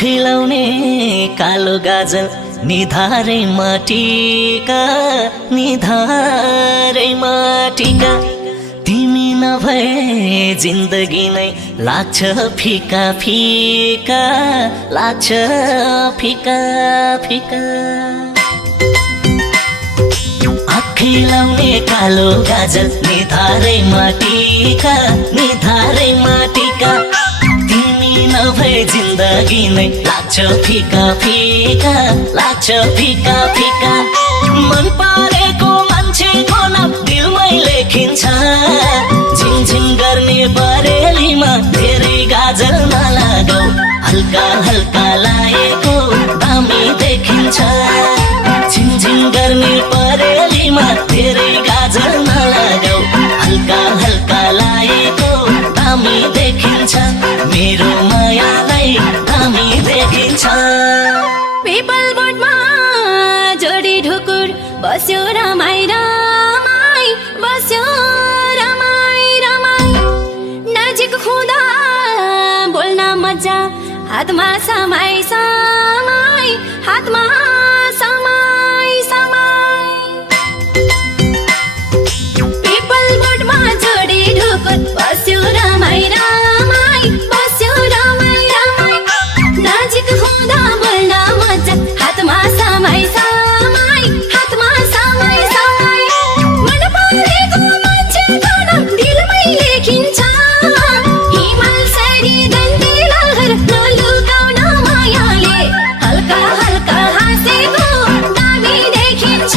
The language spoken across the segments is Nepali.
खिलाउने कालो गाजल निधारै माटीका तिमी नभए जिन्दगी नै लाग्छ फिका फिका खिलाउने कालो गाजल निधारै माटीका तिमी नभए जिन्दगी नै लाग्छ फिका फिका मन परेको मान्छेको नाम दिलमै लेखिन्छ झिङझिङ गर्ने बरेलीमा धेरै गाजल नलागाऊ हल्का हल्का लागेको दामी देखिन्छ झिङझिङ गर्ने बरेलीमा धेरै गाजल नलागाऊ हल्का हल्का लागेको दामी देखिन्छ मेरो मायालाई दामी देखिन्छ पिपल बोटमा जोडी ढुकुर बस्यो रमाई नजिक हुँदा बोल्न मजा हातमा समाई पिपल बोटमा जोडी ढुकुर बस्यो रमाई नजिक हुँदा बोल्न मजा हातमा समाई मन परेको मान्छेको नाम दिलमै लेखिन्छ हिमाल सरी दन्ती लहर नलुकाउन मायाले हल्का हल्का हाँसेको दामी देखिन्छ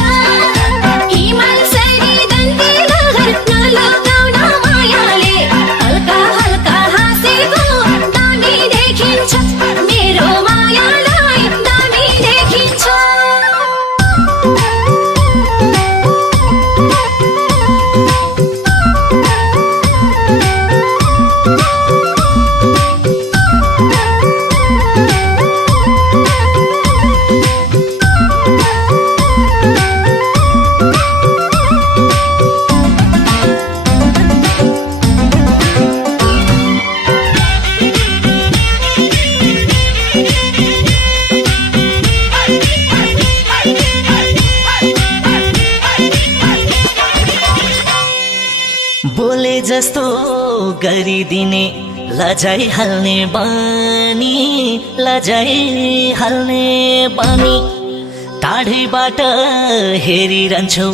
हिमाल सरी दन्ती लहर नलुकाउन मायाले हल्का हल्का हाँसेको दामी देखिन्छ मेरो मायालाई दामी देखिन्छ बोले जस्तो गरिदिने लजाइ हाल्ने बानी टाढैबाट हेरिरहन्छौ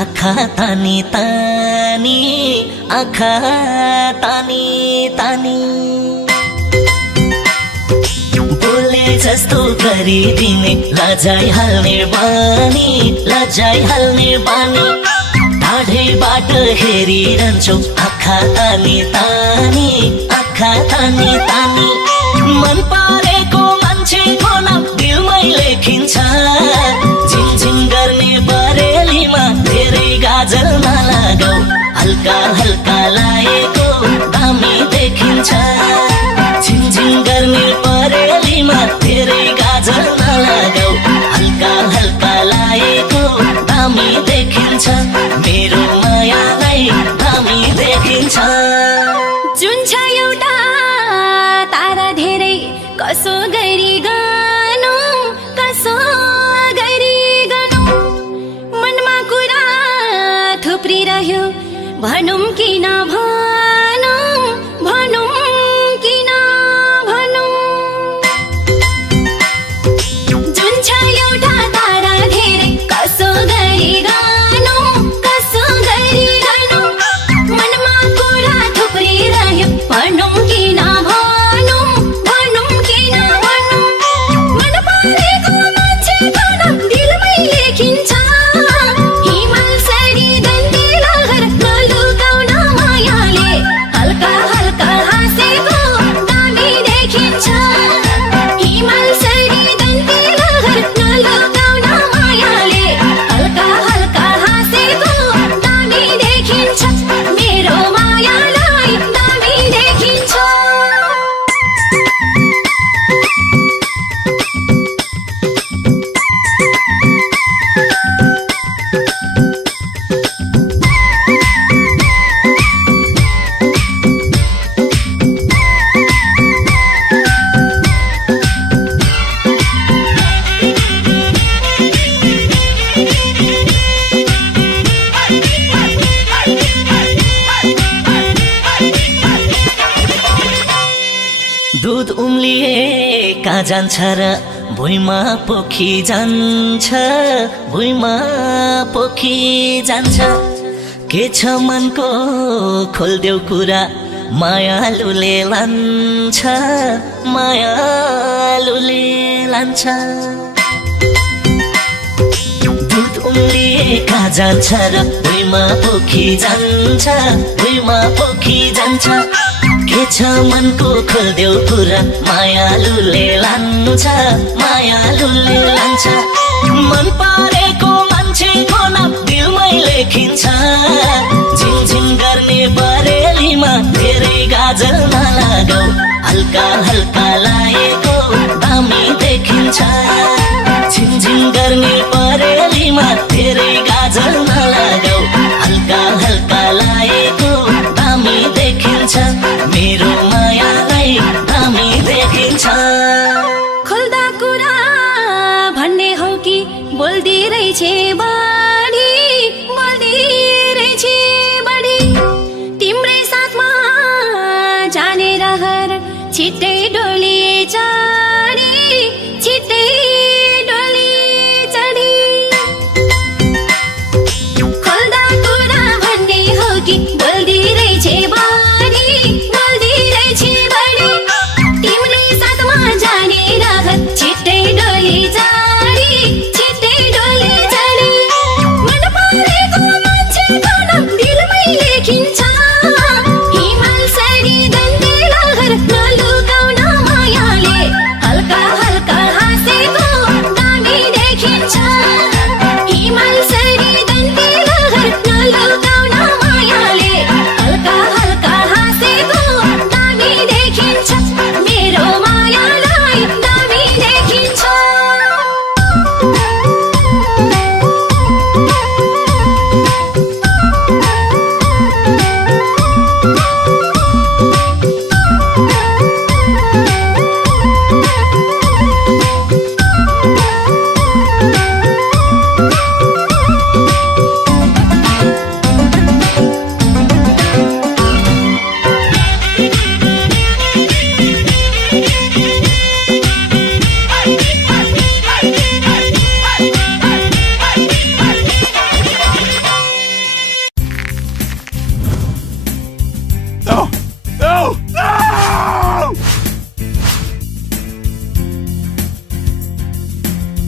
आँखा तानी बोले जस्तो गरिदिने लजाइ हाल्ने बानी टाढैबाट हेरिरहन्छौ आँखा तानी मन परेको मान्छेको नाम दिलमै लेखिन्छ झिङझिङ गर्ने बरेलीमा धेरै गाजल नलागाऊ हल्का हल्का लागेको दामी देखिन्छ झिङझिङ गर्ने बरेलीमा धेरै गाजल नलागाऊ हल्का हल्का लागेको दामी देखिन्छ मेरो मायालाई दामी देखिन्छ जुन छ एउटा तारा धेरै कसो गरी गानु मनमा कुरा थुप्रिरह्यो भनौँ कि नभनौँ जुन छ एउटा तारा धेरै कसो गरी गानु मनमा कुरा थुप्रिरह्यो भनौँ कि नभनौँ दुध उम्लिए कहाँ जान्छ र भुइँमा पोखी जान्छ भुइँमा पोखी जान्छ के छ मनको खोल्देऊ कुरा मायालुले लान्छ मायालुले लान्छ दुध उम्लिए कहाँ जान्छ र भुइँमा पोखी जान्छ भुइँमा पोखी जान्छ के छ मनको खोल्देऊ कुरा मायालुले लान्छ मायालुले लान्छ मन पारेको मान्छेको नाम दिलमै लेखिन्छ झिङझिङ गर्ने बरेलीमा धेरै गाजल नलागौ हल्का हल्का लागेको दामी देखिन्छ झिङझिङ गर्ने बरेलीमा धेरै गाजल नलागौ हल्का हल्का लागेको दामी देखिन्छ मेरो मायालाई दामी देखिन्छ खोल्दा कुरा भन्ने हो कि बोल्दै रहेछे बढी बोल्दै रहेछे बढी तिम्रै साथमा जाने रहर छिट्टै डोली चढी छिट्टै